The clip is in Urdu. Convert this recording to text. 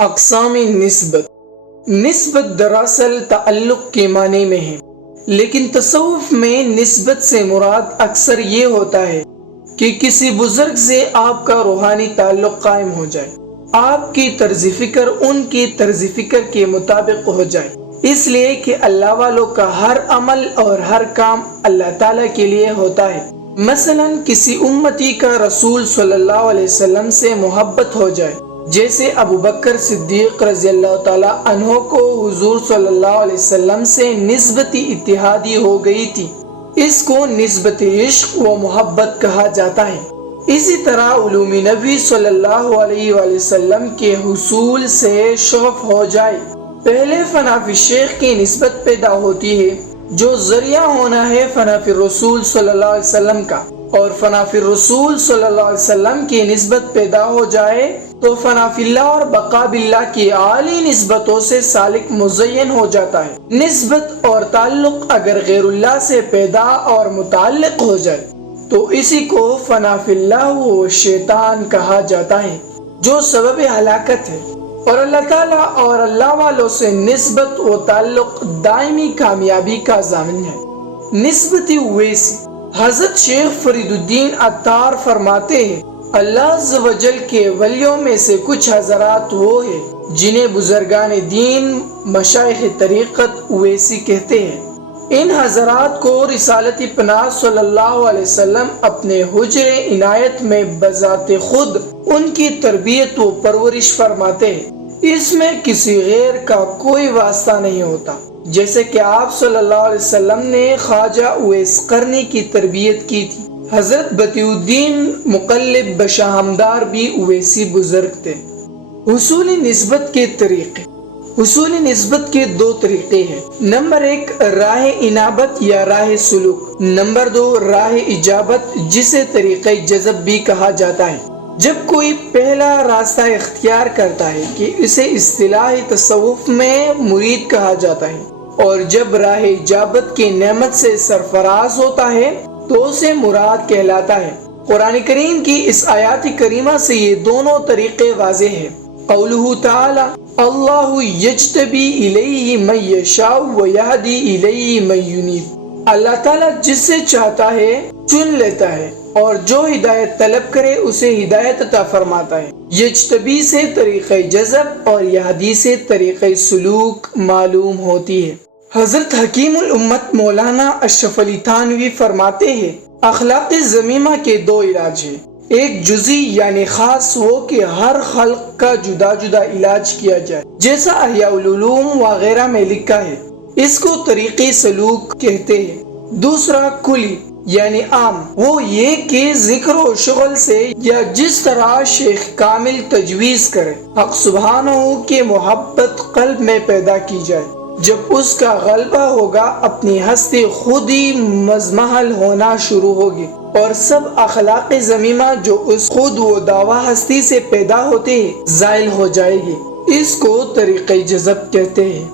اقسام نسبت۔ نسبت دراصل تعلق کے معنی میں ہے، لیکن تصوف میں نسبت سے مراد اکثر یہ ہوتا ہے کہ کسی بزرگ سے آپ کا روحانی تعلق قائم ہو جائے، آپ کی طرز فکر ان کی طرز فکر کے مطابق ہو جائے، اس لیے کہ اللہ والوں کا ہر عمل اور ہر کام اللہ تعالیٰ کے لیے ہوتا ہے۔ مثلا کسی امتی کا رسول صلی اللہ علیہ وسلم سے محبت ہو جائے، جیسے ابو بکر صدیق رضی اللہ تعالیٰ عنہ کو حضور صلی اللہ علیہ وسلم سے نسبتی اتحادی ہو گئی تھی، اس کو نسبت عشق و محبت کہا جاتا ہے۔ اسی طرح علوم نبی صلی اللہ علیہ وآلہ وسلم کے حصول سے شغف ہو جائے، پہلے فنا فی شیخ کی نسبت پیدا ہوتی ہے جو ذریعہ ہونا ہے فنا فی رسول صلی اللہ علیہ وسلم کا، اور فنا فی رسول صلی اللہ علیہ وسلم کی نسبت پیدا ہو جائے تو فنا فی اللہ اور بقا باللہ کی عالی نسبتوں سے سالک مزین ہو جاتا ہے۔ نسبت اور تعلق اگر غیر اللہ سے پیدا اور متعلق ہو جائے تو اسی کو فنا فی اللہ و شیطان کہا جاتا ہے، جو سبب ہلاکت ہے، اور اللہ تعالیٰ اور اللہ والوں سے نسبت و تعلق دائمی کامیابی کا ضامن ہے۔ نسبتی ویسی حضرت شیخ فرید الدین عطار فرماتے ہیں، اللہ عز و جل کے ولیوں میں سے کچھ حضرات وہ ہیں جنہیں بزرگان دین مشائخ طریقت ویسی کہتے ہیں۔ ان حضرات کو رسالت پناہ صلی اللہ علیہ وسلم اپنے حجر عنایت میں بذات خود ان کی تربیت و پرورش فرماتے ہیں، اس میں کسی غیر کا کوئی واسطہ نہیں ہوتا، جیسے کہ آپ صلی اللہ علیہ وسلم نے خواجہ اویس قرنی کی تربیت کی تھی۔ حضرت بطیع الدین مقلب بشاہمدار بھی اویسی بزرگ تھے۔ حصول نسبت کے طریقے۔ حصول نسبت کے دو طریقے ہیں، نمبر 1 راہ انابت یا راہ سلوک، نمبر 2 راہ اجابت جسے طریقہ جذب بھی کہا جاتا ہے۔ جب کوئی پہلا راستہ اختیار کرتا ہے کہ اسے اصطلاح تصوف میں مرید کہا جاتا ہے، اور جب راہ اجابت کی نعمت سے سرفراز ہوتا ہے تو اسے مراد کہلاتا ہے۔ قرآن کریم کی اس آیات کریمہ سے یہ دونوں طریقے واضح ہیں۔ قولہ تعالی اللہ یجتبی الیہ من یشاء ویہدی الیہ من ینیب، اللہ تعالیٰ جس سے چاہتا ہے چن لیتا ہے اور جو ہدایت طلب کرے اسے ہدایت عطا فرماتا ہے۔ یجتبی سے طریقہ جذب اور یہدی سے طریقہ سلوک معلوم ہوتی ہے۔ حضرت حکیم الامت مولانا اشرف علی تھانوی فرماتے ہیں، اخلاق ذمیمہ کے دو علاج ہیں، ایک جزئی یعنی خاص ہو کہ ہر خلق کا جدا جدا علاج کیا جائے، جیسا احیاء العلوم وغیرہ میں لکھا ہے، اس کو طریقی سلوک کہتے ہیں۔ دوسرا کلی یعنی عام، وہ یہ کہ ذکر و شغل سے یا جس طرح شیخ کامل تجویز کرے، حق سبحانہ کی محبت قلب میں پیدا کی جائے، جب اس کا غلبہ ہوگا اپنی ہستی خود ہی مزمحل ہونا شروع ہوگی، اور سب اخلاق ذمیمہ جو اس خود و دعوی ہستی سے پیدا ہوتے ہیں زائل ہو جائے گی، اس کو طریقہ جذب کہتے ہیں۔